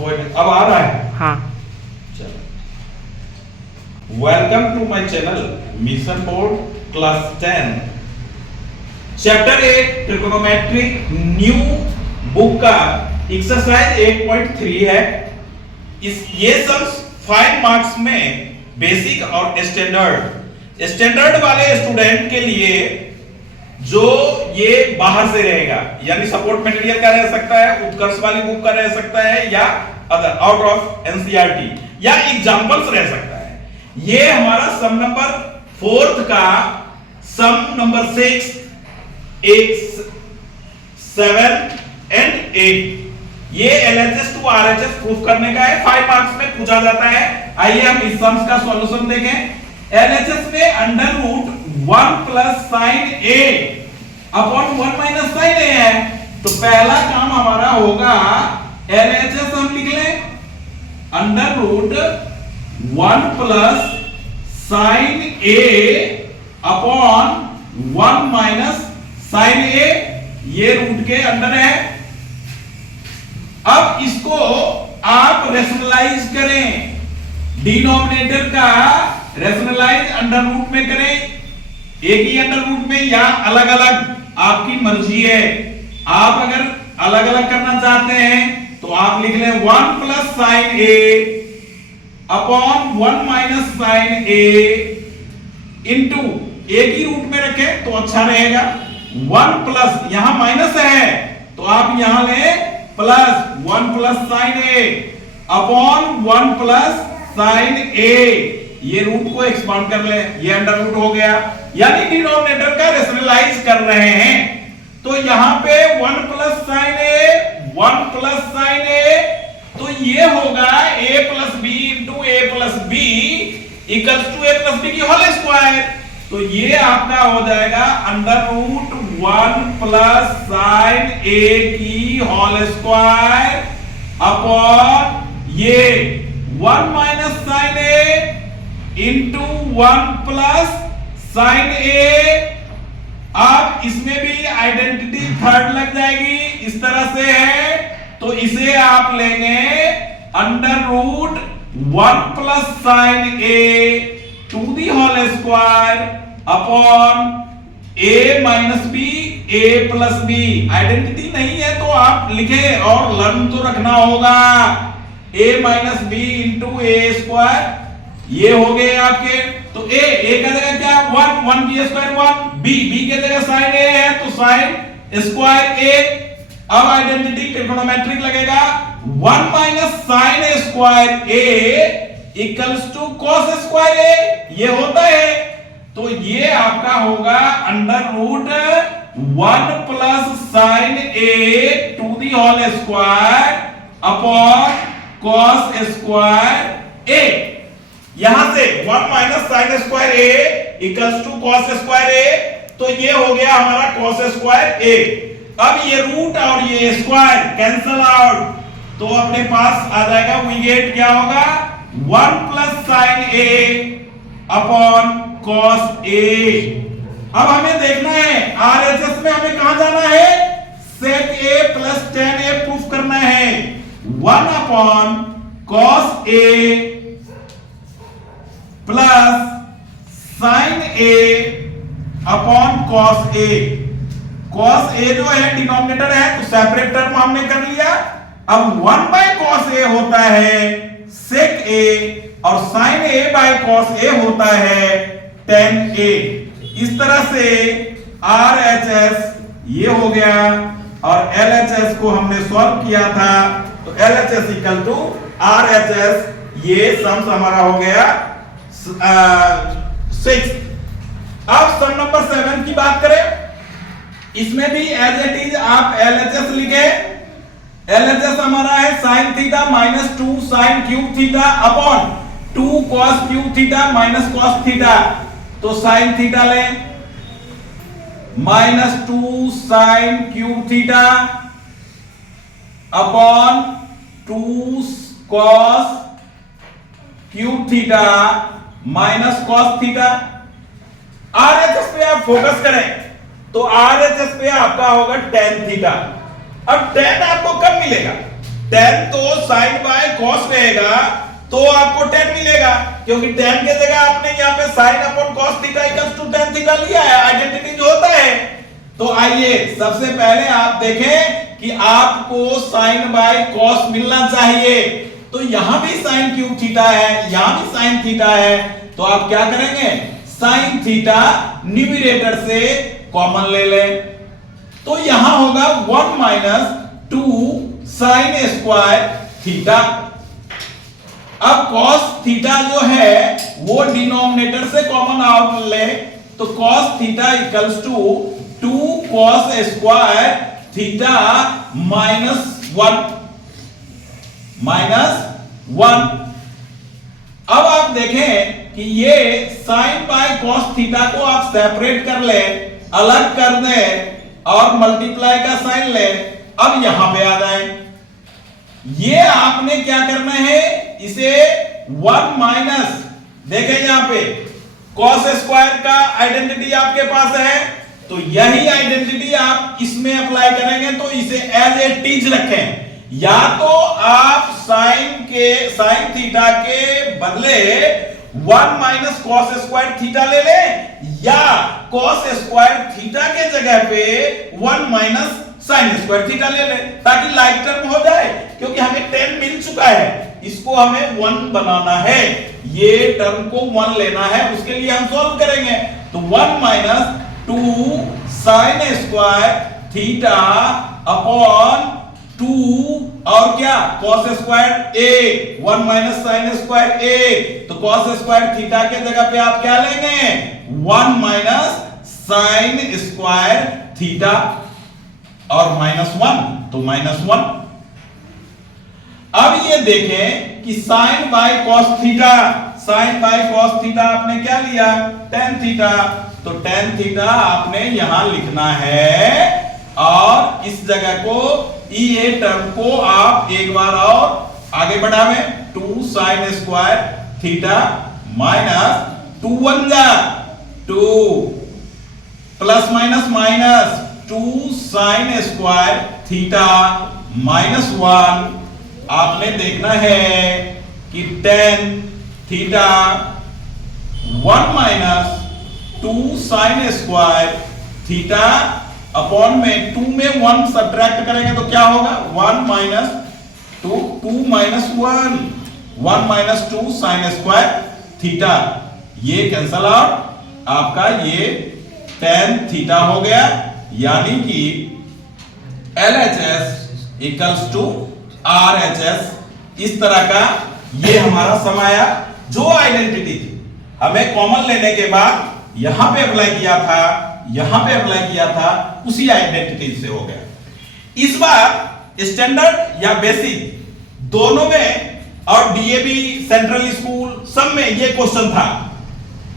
कोई नहीं, अब आ रहा है। हाँ। चलो, welcome to my channel mission board class 10 chapter 8 trigonometry new book का एक्सरसाइज 8.3 है। ये सब 5 मार्क्स में बेसिक और स्टैंडर्ड वाले स्टूडेंट के लिए जो ये बाहर से रहेगा, यानी सपोर्ट मटेरियल का रह सकता है, उत्कर्ष वाली बुक का रह सकता है, या अदर आउट ऑफ एनसीईआरटी या एग्जांपल्स रह सकता है। ये हमारा सम नंबर 4 का सम नंबर 6, 7 एंड 8 ये LHS टू RHS प्रूफ करने का है। 5 मार्क्स में पूछा जाता है। आइए हम इस सम्स का सॉल्यूशन देखें। LHS में अंडर रूट 1 प्लस साइन ए अपॉन 1 माइनस साइन ए है, तो पहला काम हमारा होगा LHS हम लिख लें अंडर रूट 1 प्लस साइन ए अपॉन 1 माइनस साइन ए, ये रूट के अंदर है। अब इसको आप रेशनलाइज करें, डिनोमिनेटर का रेशनलाइज अंडर रूट में करें, एक ही अंडर रूट में या अलग अलग, आपकी मर्जी है। आप अगर अलग अलग करना चाहते हैं तो आप लिख लें 1 plus sine A upon 1 minus sine A into, एक ही रूट में रखें तो अच्छा रहेगा। 1 प्लस, यहां माइनस है तो आप यहां लें प्लस 1 प्लस साइन ए अपॉन 1 प्लस साइन ए, ये रूट को एक्सपांड कर ले, ये अंडर रूट हो गया, यानी डिनोमिनेटर का रेशनलाइज कर रहे हैं। तो यहां पे 1 plus sine A 1 plus sine A, तो ये होगा a plus B into A plus B equals to A plus B की होल स्क्वायर। तो ये आपका हो जाएगा under root 1 plus sine A की होल स्क्वायर अपॉन ये 1 minus sine A into 1 plus sine A. अब इसमें भी आइडेंटिटी थर्ड लग जाएगी, इस तरह से है, तो इसे आप लेंगे under root 1 plus sine A to the whole square upon a minus B a plus B. Identity नहीं है तो आप लिखे और लर्न तो रखना होगा, a minus B into A square, ये हो गए आपके। तो a का जगह क्या 1 की स्क्वायर 1, b के जगह साइन a है तो साइन स्क्वायर a। अब आइडेंटिटी ट्रिगोनोमेट्रिक लगेगा 1 minus sine square a equals to cos square a, ये होता है। तो ये आपका होगा under root 1 plus sine A to the whole square upon cos square A. यहां से 1 minus sine square A equals to cos square A, तो ये हो गया हमारा कॉस स्क्वायर ए। अब ये रूट और ये स्क्वायर कैंसल आउट, तो अपने पास आ जाएगा, वी गेट क्या होगा 1 plus sine A upon cos A. अब हमें देखना है RHS में हमें कहां जाना है, सेक ए प्लस tan ए प्रूफ करना है। 1 upon cos A plus sine A upon cos A. Cos A जो है डिनोमिनेटर है तो सेपरेट टर्म हमने कर लिया। अब 1 बाय कॉस ए होता है सेक ए और sign A by cos A होता है tan ए। इस तरह से RHS ये हो गया और LHS को हमने सॉल्व किया था, तो LHS इक्वल टू RHS, ये सम्स हमारा हो गया 6। अब सम नंबर 7 की बात करें, इसमें भी एज इट इज आप LHS लिखे। LHS हमारा है sine theta minus 2 sine cube theta upon 2 cos cube theta minus cos theta. तो साइन थीटा लें minus 2 sine cube theta upon 2 cos cube theta minus cos theta. RHS पे आप focus करें तो RHS पे आपका होगा tan थीटा। अब tan आपको कब मिलेगा, tan तो sin बाय cos रहेगा, तो आपको tan मिलेगा, क्योंकि tan के जगह आपने यहाँ पे sin upon cos theta equals to tan theta लिया है, आइडेंटिटी जो होता है। तो आइए सबसे पहले आप देखें कि आपको sin बाय cos मिलना चाहिए, तो यहां भी sin क्यूब थीटा है, यहां भी sin थीटा है, तो आप क्या करेंगे, sin थीटा न्यूमरेटर से कॉमन ले लें, तो यहां होगा 1 माइनस 2 sin स्क्वायर थीटा। अब cos थीटा जो है वो डिनोमिनेटर से कॉमन आउट ले, तो cos theta equals to 2 cos square theta -1। अब आप देखें कि ये sin बाय cos थीटा को आप सेपरेट कर ले, अलग कर दे और मल्टीप्लाई का साइन ले। अब यहां पे आ जाए, ये आपने क्या करना है, इसे 1 माइनस, देखें यहां पे cos स्क्वायर का आइडेंटिटी आपके पास है, तो यही आइडेंटिटी आप इसमें अप्लाई करेंगे, तो इसे एज ए टीज रखें। या तो आप sin थीटा के बदले 1 माइनस cos स्क्वायर थीटा ले लें, या cos स्क्वायर थीटा के जगह पे 1 माइनस sin स्क्वायर थीटा ले लें, ताकि लाइक टर्म हो जाए, क्योंकि हमें 10 मिल चुका है, इसको हमें 1 बनाना है, ये टर्म को 1 लेना है, उसके लिए हम सॉल्व करेंगे। तो 1 minus 2 sin square theta upon 2 और क्या cos square a, 1 minus sin square a, तो cos स्क्वायर थीटा के जगह पे आप क्या लेंगे, 1 माइनस sin स्क्वायर थीटा, और -1 तो -1। अब ये देखें कि sin by cos theta, sin by cos theta आपने क्या लिया, tan थीटा, तो tan थीटा आपने यहां लिखना है, और इस जगह को ये टर्म को आप एक बार और आगे बढ़ावें, 2 sin स्क्वायर थीटा माइनस 2 1 जा 2 plus minus minus 2 sin square theta -1। आपने देखना है कि tan theta 1 minus 2 sin square theta upon में 2 में 1 सब्ट्रैक्ट करेंगे तो क्या होगा, 1 minus 2 2 minus 1 1 minus 2 sin square theta, ये कैंसल आउट, आपका ये tan थीटा हो गया, यानी कि LHS इक्वल्स टू RHS। इस तरह का ये हमारा सम आया, जो आइडेंटिटी थी हमें कॉमन लेने के बाद यहां पे अप्लाई किया था, यहां पे अप्लाई किया था, उसी आइडेंटिटी से हो गया। इस बार स्टैंडर्ड या बेसिक दोनों में और डीएवी सेंट्रल स्कूल सब में ये क्वेश्चन था,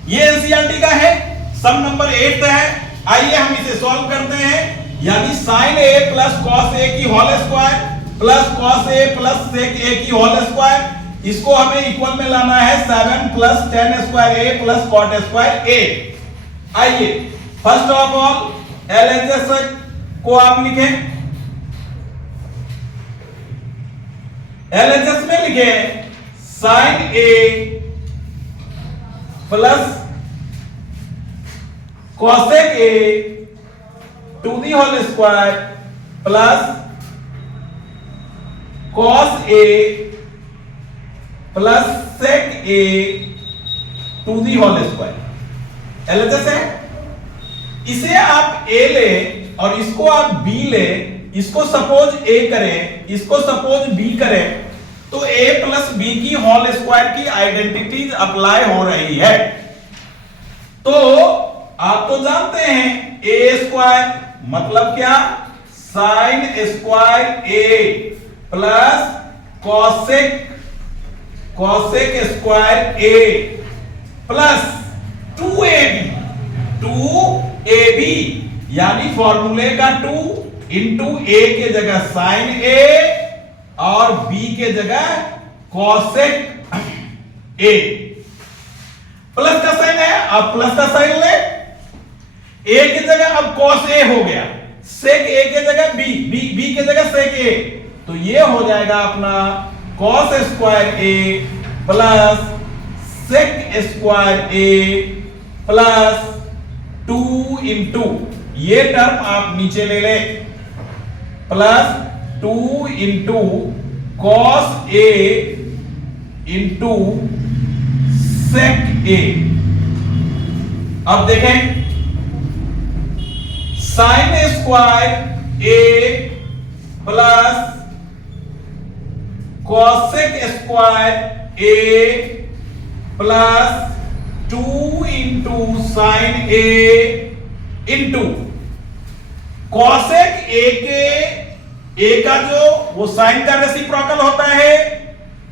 ये एनसीईआरटी का है, सम नंबर 8 है। आइए हम इसे सॉल्व करते हैं, यानी sin a plus cos a की whole square plus cos a plus sec a की होल स्क्वायर, इसको हमें इक्वल में लाना है 7 plus tan square a plus cot square a। आइए फर्स्ट ऑफ ऑल LHS को आप लिखें, LHS में लिखें sin a plus cosec a to the whole square plus cos a plus sec a to the whole square. LHS है, इसे आप a ले और इसको आप b ले, इसको सपोज a करें, इसको सपोज b करें, तो a प्लस b की होल स्क्वायर की आइडेंटिटीज अप्लाई हो रही है। तो आप तो जानते हैं a स्क्वायर मतलब क्या, sin square a plus cosec square a plus 2ab, यानी फॉर्मूले का 2 इंटू a के जगह sin a और b के जगह cosec a। प्लस का साइन है, अब प्लस का साइन ले, a की जगह अब cos a हो गया, sec a के जगह b के जगह sec a, तो ये हो जाएगा अपना cos square A plus sec square A plus 2 into, ये टर्म आप नीचे ले ले, plus 2 into cos A into sec ए। अब देखें sin square A plus cosec square A plus 2 into sine A into cosec ए के ए का जो वो साइन का रेसिप्रोकल होता है,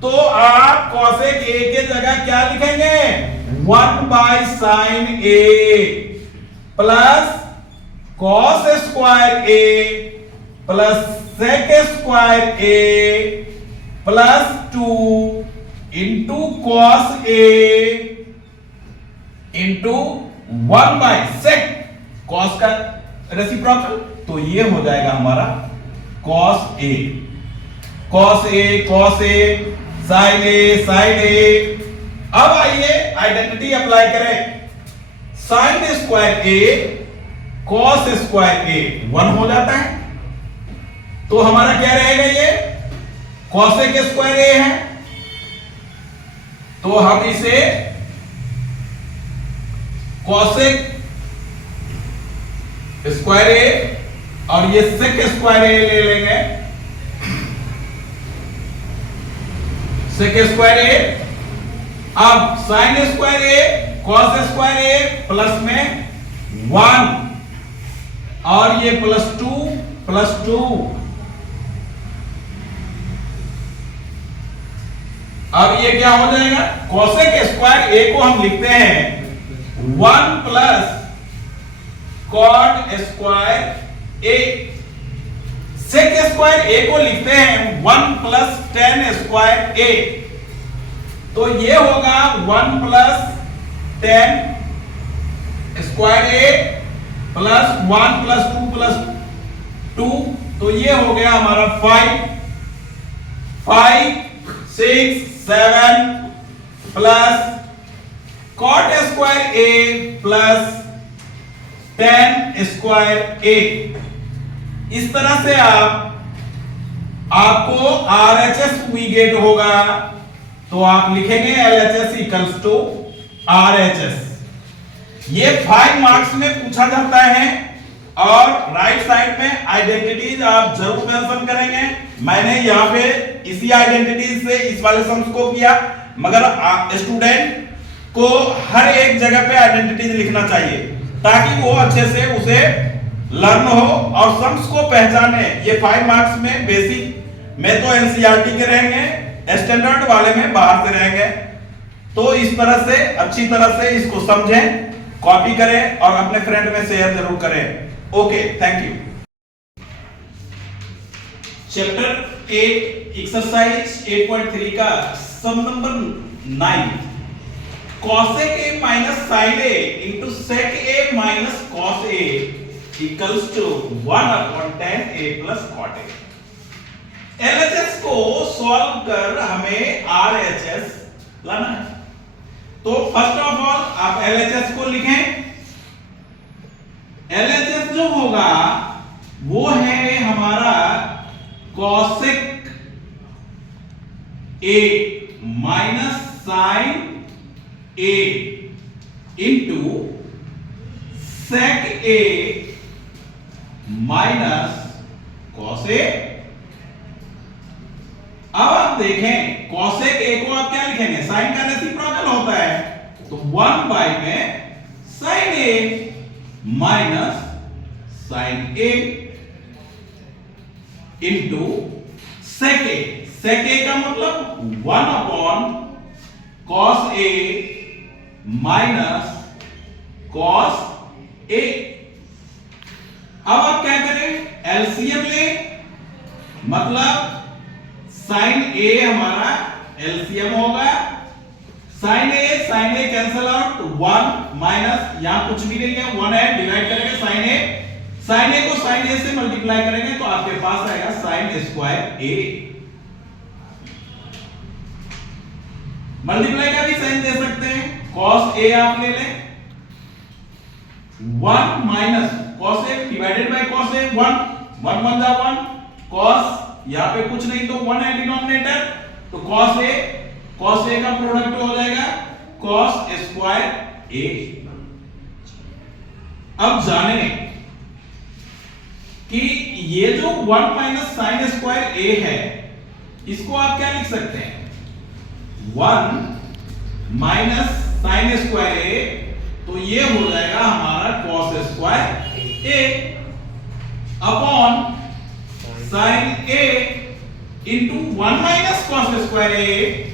तो आप cosec ए के जगह क्या लिखेंगे 1 by sine A plus cos square A plus sec square A plus 2 into cos A into 1 by sec cos का रेसिप्रोकल, तो ये हो जाएगा हमारा cos ए sin ए। अब आइए आइडेंटिटी अप्लाई करें, sin स्क्वायर ए cos स्क्वायर ए 1 हो जाता है, तो हमारा क्या रहेगा, ये cosec स्क्वायर ए है, तो हम इसे cosec स्क्वायर ए और ये sec स्क्वायर ए ले लेंगे, sec स्क्वायर ए। अब sin square A cos square A plus में 1 और ये प्लस 2 अब ये क्या हो जाएगा, cosec स्क्वायर ए को हम लिखते हैं 1 प्लस cot स्क्वायर ए, sec स्क्वायर ए को लिखते हैं 1 प्लस tan स्क्वायर ए, तो ये होगा 1 plus tan square A plus 1 plus 2 तो ये हो गया हमारा 5 6 7 plus cot square A plus tan square ए। इस तरह से आपको RHS वी गेट होगा, तो आप लिखेंगे LHS इक्वल्स टू RHS। ये 5 मार्क्स में पूछा जाता है और राइट साइड में आइडेंटिटीज आप जरूर मेंशन करेंगे। मैंने यहाँ पे इसी आइडेंटिटीज से इस वाले सम्स को किया, मगर स्टूडेंट को हर एक जगह पे आइडेंटिटीज लिखना चाहिए ताकि वो अच्छे से उसे लर्न हो और सम्स को पहचाने। ये 5 मार्क्स में बेसिक में तो एनसीईआरटी के रहेंगे, स्टैंडर्ड वाले में बाहर से रहेंगे। तो इस तरह से अच्छी तरह से इसको समझें, कॉपी करें और अपने फ्रेंड में शेयर जरूर करें। Okay, thank you. Chapter 8 exercise 8.3 का सम number 9, cosec a minus sin a into sec a minus cos a equals to 1 upon tan a plus cot a। LHS को सॉल्व कर हमें RHS लाना है। तो फर्स्ट ऑफ ऑल आप LHS को लिखें। LHS जो होगा वो है हमारा cosec a minus sin a into sec a minus cos a। अब आप देखें cosec a को आप क्या लिखेंगे, sin का रेसिप्रोकल होता है, तो 1 बाय में sin a minus sin a into sec a। sec a का मतलब 1 upon cos a minus cos a। अब आप क्या करें, एलसीएम ले, मतलब sin a हमारा एलसीएम होगा, sin a cancel out, 1 minus, यहां कुछ भी नहीं है, 1 है, डिवाइड करेंगे sin a साइन ए को साइन ए से मल्टीप्लाई करेंगे तो आपके पास आएगा साइन स्क्वायर ए। मल्टीप्लाई का भी साइन दे सकते हैं, कॉस ए आप ले लें, 1 minus cos A divided by cos A, 1 1 1 जा 1, कॉस यहां पे कुछ नहीं तो 1 है डिनोमिनेटर, तो कॉस ए का प्रोडक्ट हो जाएगा कॉस स्क्वायर ए। अब जाने कि ये जो 1 माइनस साइन स्क्वायर ए है इसको आप क्या लिख सकते हैं, 1 माइनस साइन स्क्वायर ए, तो ये हो जाएगा हमारा cos square A upon sine A into 1 minus cos square A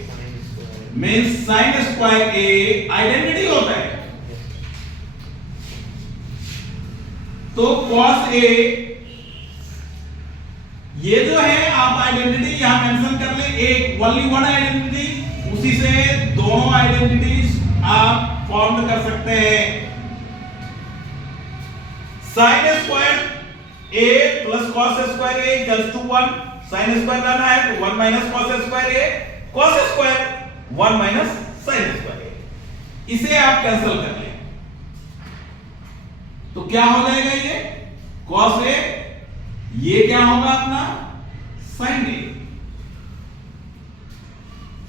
means sign square A identity होता है, तो कॉस ए ये जो है आप आइडेंटिटी यहां मेंशन कर ले, एक ओनली वन आइडेंटिटी, उसी से दोनों आइडेंटिटीज आप फॉर्म कर सकते हैं। Sine square A plus cos square A equals to 1, sine square लाना है तो 1 minus cos square A, cos square 1 minus sine square A, इसे आप कैंसिल कर लें तो क्या हो जाएगा, ये कॉस ए, ये क्या होगा अपना साइन ए।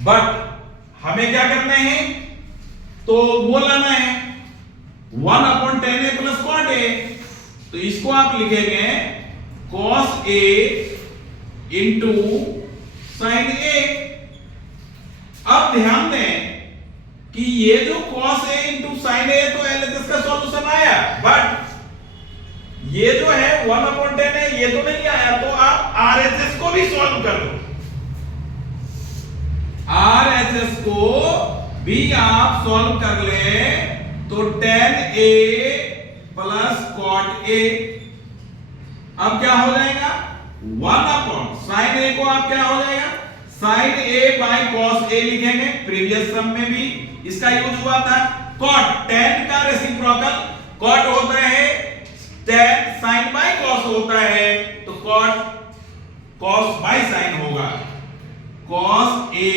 बट हमें क्या करना है, तो वो लाना है 1 upon tan A plus cot A, तो इसको आप लिखेंगे cos A into sine A. अब ध्यान दें कि ये जो cos A into sine A तो एलएचएस का सॉल्यूशन आया, बट ये जो है 1 अपॉन टेन है ये तो नहीं आया, तो आप आरएचएस को भी सॉल्व कर दो, आरएचएस को भी आप सॉल्व कर ले तो tan a plus cot a, अब क्या हो जाएगा 1 अपॉन साइन a को आप क्या हो जाएगा sine a by cos a लिखेंगे, प्रीवियस सम में भी इसका यूज हुआ था। cot tan का रेसिप्रोकल cot होता है tan sin बाय cos होता है, तो cot cos बाय sin होगा cos a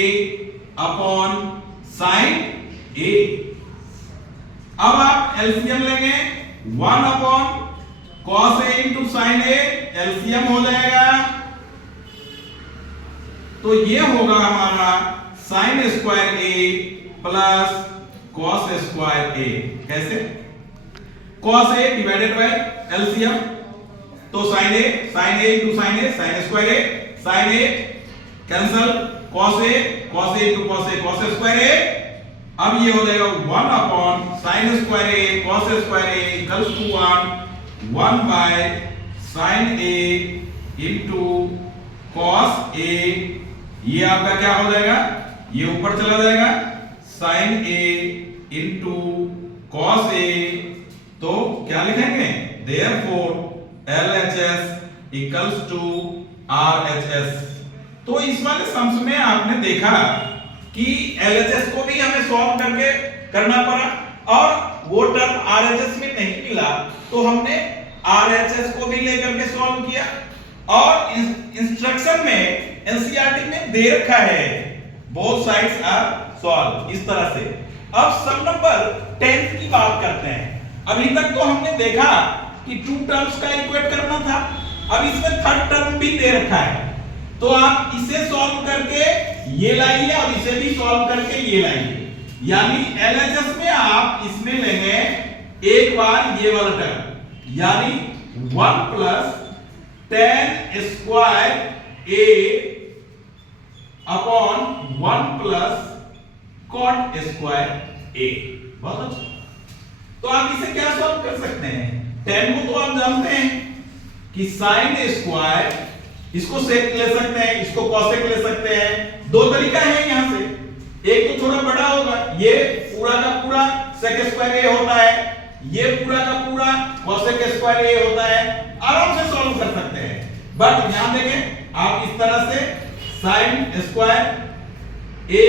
upon sine A. अब आप एलसीएम लेंगे 1 upon cos A into sine A, LCM हो जाएगा तो ये होगा हमारा sign square A plus cos square ए। कैसे, cos A divided by LCM, तो sign A into sine A, sign square A, sign A cancel, cos A into cos A, cos square ए। अब ये हो जाएगा 1 upon sine square A cos square A equals to 1 by sine A into cos A, ये आपका क्या हो जाएगा, ये ऊपर चला जाएगा sine A into cos A, तो क्या लिखेंगे therefore LHS equals to RHS. तो इस वाले सम्स में आपने देखा कि एलएचएस को भी हमें सॉल्व करके करना पड़ा और वो टर्म आरएचएस में नहीं मिला तो हमने आरएचएस को भी लेकर के सॉल्व किया। और इंस्ट्रक्शन में एनसीईआरटी में दे रखा है बोथ साइड्स आर सॉल्व, इस तरह से। अब सम नंबर 10 की बात करते हैं। अभी तक तो हमने देखा कि टू टर्म्स का इक्वेट करना था, अब इसमें थर्ड टर्म भी दे रखा है, तो आप इसे सॉल्व करके ये लाइए और इसे भी सॉल्व करके ये लाइए, यानी एलएचएस में आप इसमें लेंगे एक बार ये वाला टर्म, यानी 1 plus tan square a upon 1 plus cot square a। बहुत अच्छा, तो आप इसे क्या सॉल्व कर सकते हैं, tan को तो आप जानते हैं कि sin स्क्वायर, इसको sec ले सकते हैं, इसको cosec ले सकते हैं। दो तरीका है यहां से, एक तो थोड़ा बड़ा होगा, ये पूरा का पूरा sec स्क्वायर a होता है, ये पूरा का पूरा cosec स्क्वायर a होता है, आराम से सॉल्व कर सकते हैं। बट ध्यान देंगे आप इस तरह से sin स्क्वायर a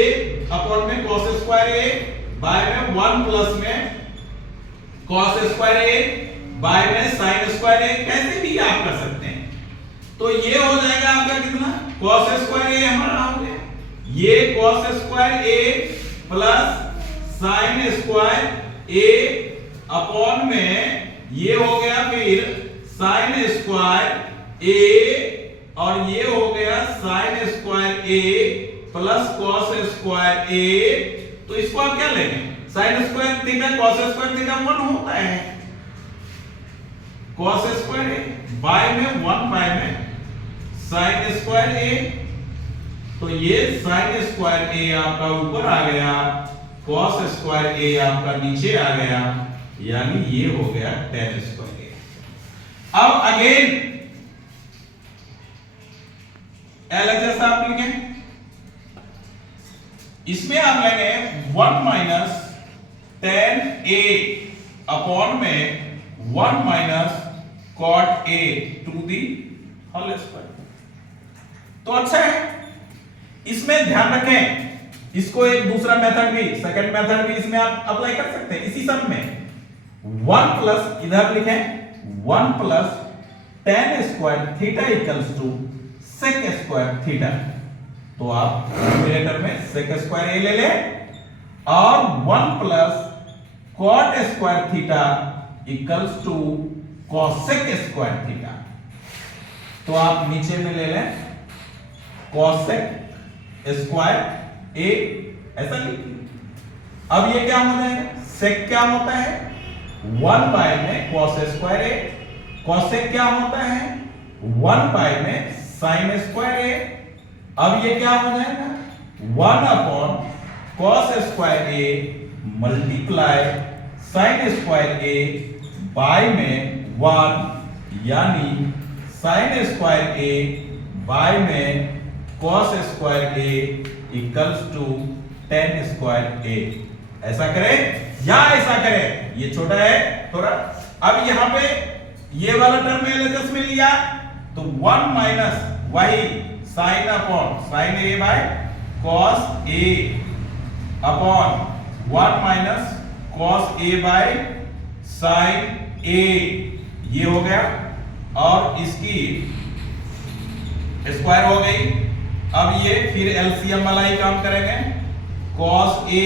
अपॉन में cos स्क्वायर a बाय में 1 प्लस में cos स्क्वायर a बाय में साइन स्क्वायर ए, कैसे भी आप कर सकते हैं। तो ये हो जाएगा आपका कितना, cos स्क्वायर ए हमारा हो गया, ये cos square A plus sign square A upon में ये हो गया फिर साइन स्क्वायर ए, और ये हो गया sign square A plus cos square A. तो इसको आप क्या लेंगे, sine square theta cos square theta 1 होता है, cos स्क्वायर ए बाय में 1 बाय में साइन स्क्वायर ए। तो ये साइन स्क्वायर ए आपका ऊपर आ गया, cos स्क्वायर ए आपका नीचे आ गया, यानी ये हो गया tan स्क्वायर ए। अब अगेन LHS आप लिखें, इसमें आप लेंगे 1 माइनस tan a अपॉन में 1 minus cot a to the whole square. तो अच्छा है, इसमें ध्यान रखें, इसको एक दूसरा मेथड भी, सेकंड मेथड भी इसमें आप अप्लाई कर सकते हैं। इसी सब में 1 प्लस इधर लिखें 1 plus tan square theta equals to sec square theta. तो आप न्यूमरेटर में sec स्क्वायर ए ले लें और 1 plus cot square theta equals to cosec square theta. तो आप नीचे में ले लें cosec स्क्वायर ए, ऐसा लिखिए। अब ये क्या हो जाएगा, sec क्या होता है 1 बाय में cos स्क्वायर ए, cosec क्या होता है 1 बाय में sin स्क्वायर ए। अब ये क्या हो जाएगा 1 upon cos square A multiply sin square A by में 1, यानी sin स्क्वायर ए बाय में cos square A equals to tan square A. ऐसा करें या ऐसा करें, ये छोटा है थोड़ा। अब यहां पे ये वाला टर्म LHS में लिया तो 1 माइनस वही sin upon sin a by cos a upon 1 minus cos a by sin a, ये हो गया और इसकी स्क्वायर हो गई। अब ये फिर एलसीएम वाला ही काम करेंगे, cos a,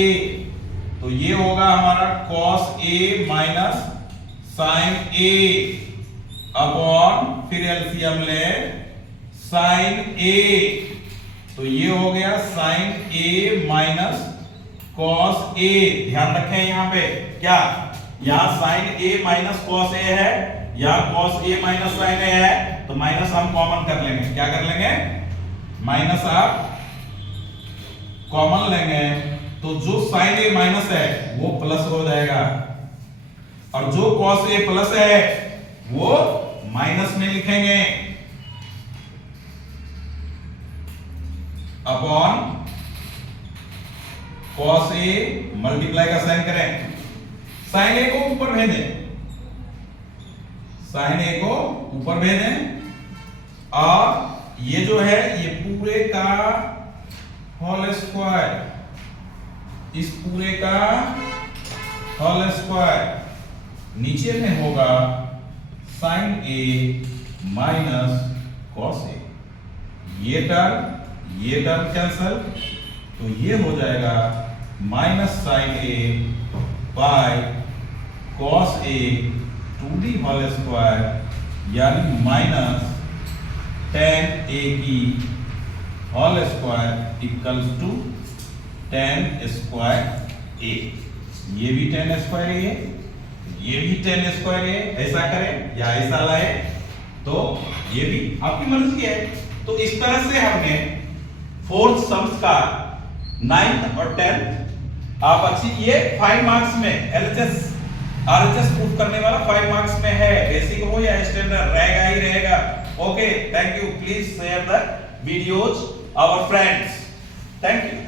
तो ये होगा हमारा cos a minus sin a upon फिर एलसीएम ले sin a, तो ये हो गया sin a minus cos a। ध्यान रखें यहां पे क्या, यहां sin a minus cos a है, यहां cos a minus sin a है, तो माइनस हम कॉमन कर लेंगे। क्या कर लेंगे, माइनस आप कॉमन लेंगे, तो जो sin a माइनस है वो प्लस हो जाएगा और जो cos a प्लस है वो माइनस में लिखेंगे अपॉन cos a मल्टीप्लाई का साइन करें, sin a को ऊपर भेजें, sin a को ऊपर भेजें और ये जो है ये पूरे का होल स्क्वायर, इस पूरे का होल स्क्वायर, नीचे में होगा sin a minus cos a। ये टर्म कैंसल, तो ये हो जाएगा minus sin a by cos a to the whole square, यानी माइनस tan a की whole square equals to tan square a। ये भी tan स्क्वायर a है, ये भी tan स्क्वायर a है। ऐसा करें या ऐसा लाए तो ये भी आपकी मर्जी है। तो इस तरह से हमने 4th सम्स का 9th और 10th आप अच्छी, ये 5 मार्क्स में LHS RHS प्रूफ करने वाला 5 मार्क्स में है, बेसिक हो या स्टैंडर्ड रहेगा ही रहेगा। Okay, thank you, please share the videos our friends, thank you.